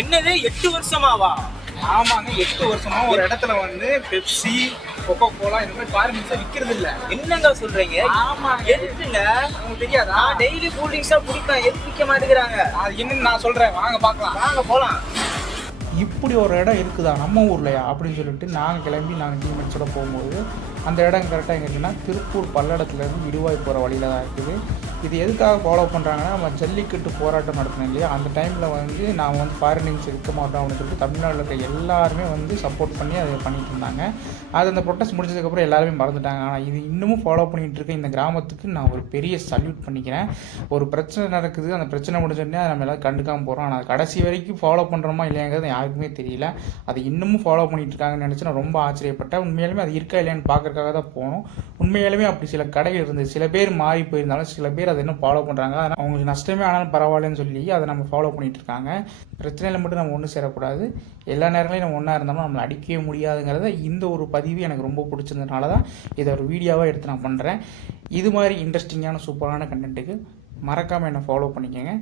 என்னது 8 வருஷமாவா? ஆமாங்க, 8 வருஷமா ஒரு இடத்துல வந்து பெப்சி, கொக்கோ கோலா இந்த மாதிரி ஃபாரின் ட்ரிங்க்ஸை விற்கிறது இல்லை. என்னங்க சொல்றீங்க? ஆமாங்க. எதுக்குங்க? உங்களுக்கு தெரியாதா? நான் டெய்லி கூல் ட்ரிங்க்ஸா குடிப்பேன், எதுக்கு விற்க மாட்டேங்கிறாங்க? அது என்னன்னு நான் சொல்றேன், வாங்க பார்க்கலாம். வாங்க போலாம். இப்படி ஒரு இடம் இருக்குதா நம்ம ஊர்லையா அப்படின்னு சொல்லிட்டு நாங்கள் டீம்மேட்ஸோட போகும்போது அந்த இடம் கரெக்டாக எங்கே இருக்குன்னா திருப்பூர் பல்லடத்துலேருந்து இடுவாய் போகிற வழியில் தான் இருக்குது. இது எதுக்காக ஃபாலோ பண்ணுறாங்கன்னா, நம்ம ஜல்லிக்கட்டு போராட்டம் நடத்தினோம் இல்லையா, அந்த டைமில் வந்து நான் வந்து ஃபாரின் ட்ரிங்க்ஸ் இருக்க மாட்டோம் அப்படின்னு சொல்லிட்டு தமிழ்நாட்டில் இருக்க எல்லாருமே வந்து சப்போர்ட் பண்ணி அதை பண்ணிட்டு இருந்தாங்க. அது அந்த ப்ரொட்டஸ்ட் முடிச்சதுக்கப்புறம் எல்லாருமே மறந்துட்டாங்க. ஆனால் இது இன்னமும் ஃபாலோ பண்ணிகிட்டு இருக்க இந்த கிராமத்துக்கு நான் ஒரு பெரிய சல்யூட் பண்ணிக்கிறேன். ஒரு பிரச்சனை நடக்குது, அந்த பிரச்சனை முடிஞ்சோடனே அதை நம்ம எல்லாம் கண்டுக்காமல் போகிறோம். ஆனால் கடைசி வரைக்கும் ஃபாலோ பண்ணுறோமா இல்லையாங்கிறது யாருக்குமே தெரியல. அதை இன்னமும் ஃபாலோ பண்ணிட்டு இருக்காங்கன்னு நினச்சி நான் ரொம்ப ஆச்சரியப்பட்டேன். உண்மையாலுமே அது இருக்கா இல்லையான்னு பார்க்கறதுக்காக தான் போனோம். உண்மையாலுமே அப்படி சில கடைகள் இருந்தது. சில பேர் மாறி போயிருந்தாலும் சில பேர் அதை இன்னும் ஃபாலோ பண்ணுறாங்க. அதனால் அவங்களுக்கு நஷ்டமே ஆனாலும் பரவாயில்லன்னு சொல்லி அதை நம்ம ஃபாலோ பண்ணிட்டு இருக்காங்க. பிரச்சனையில் மட்டும் நம்ம ஒன்று சேரக்கூடாது. எல்லா நேரங்களையும் நம்ம ஒன்றா இருந்தாலும் நம்மளை அடிக்கவே முடியாதுங்கிறத இந்த ஒரு பதிவு எனக்கு ரொம்ப பிடிச்சிருந்ததுனால தான் இதை ஒரு வீடியோவாக எடுத்து நான் பண்ணுறேன். இது மாதிரி இன்ட்ரெஸ்டிங்கான சூப்பரான கண்டென்ட்டுக்கு மறக்காமல் என்னை ஃபாலோ பண்ணிக்கோங்க.